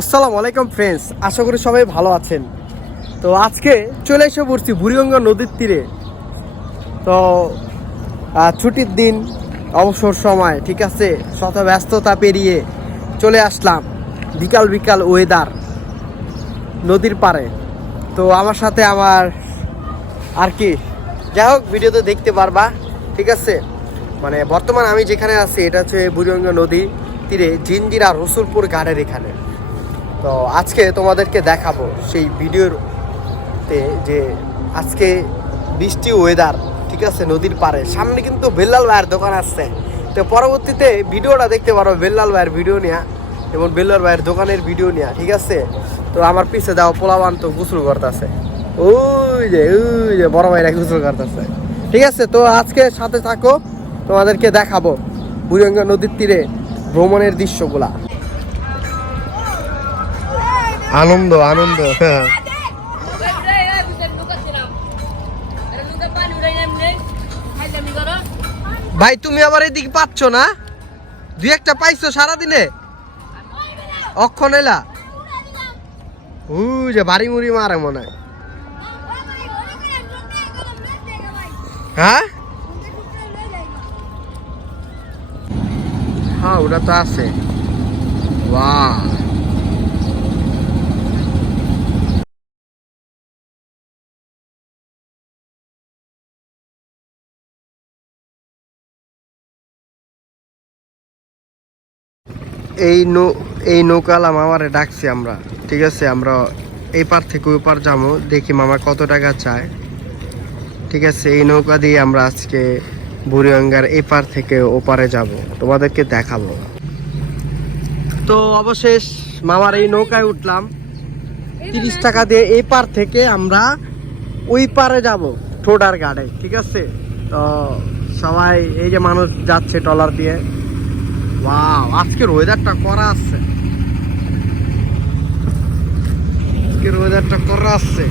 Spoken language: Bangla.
আসসালামু আলাইকুম ফ্রেন্ডস আশা করি সবাই ভালো আছেন। তো আজকে চলে এসে পড়ছি বুড়িগঙ্গা নদীর তীরে। তো ছুটির দিন, অবসর সময়, ঠিক আছে? শত ব্যস্ততা পেরিয়ে চলে আসলাম বিকাল বিকাল ওয়েদার নদীর পাড়ে। তো আমার সাথে আমার আর কি, যাই হোক ভিডিওতে দেখতে পারবা, ঠিক আছে? মানে বর্তমান আমি যেখানে আছি, এটা হচ্ছে বুড়িগঙ্গা নদী তীরে জিঞ্জিরা রসুলপুর ঘাটের এখানে। তো আজকে তোমাদেরকে দেখাবো সেই ভিডিওতে যে আজকে বৃষ্টি ওয়েদার ঠিক আছে, নদীর পাড়ে। সামনে কিন্তু বেল্লাল ভাইয়ের দোকান আসছে তো পরবর্তীতে ভিডিওটা দেখতে পারো, বেল্লাল ভাইয়ের ভিডিও নেওয়া এবং বেল্লাল ভাইয়ের দোকানের ভিডিও নেওয়া ঠিক আছে? তো আমার পিছে দাও, পোলাবান তো গোসল করতেছে। ওই যে ওই যে, বড় ভাইরা গোসল করতেছে। ঠিক আছে, তো আজকে সাথে থাকো, তোমাদেরকে দেখাবো। বুড়িগঙ্গা নদীর তীরে ভ্রমণের দৃশ্যগুলা। আনন্দ আনন্দ। ভাই, তুমি আবার এদিকে পাচ্ছ না? দুই একটা পাইছো সারাদিনে? অক্ষণ এলা। উ যে বাড়ি মুড়ি মারে মনে হয়। হ্যাঁ? হ্যাঁ ওটা তো আছে। বাহ এই নৌ, এই নৌকালা মামারে ডাকছি আমরা। ঠিক আছে, আমরা এই পার থেকে ওই পার যাব দেখি মামা কত টাকা চায়। ঠিক আছে, এই নৌকা দিয়ে আমরা আজকে বুড়িগঙ্গার এই পার থেকে ওপারে যাব। তোমাদেরকে দেখাবো। তো অবশেষ মামার এই নৌকায় উঠলাম। তিরিশ টাকা দিয়ে এই পার থেকে আমরা ওই পারে যাব ঠোডার গাড়ে ঠিক আছে? তো সবাই, এই যে মানুষ যাচ্ছে ট্রলার দিয়ে ওয়াও আজকের ওয়েদারটা করা আছে। আজকের ওয়েদারটা করা আছে।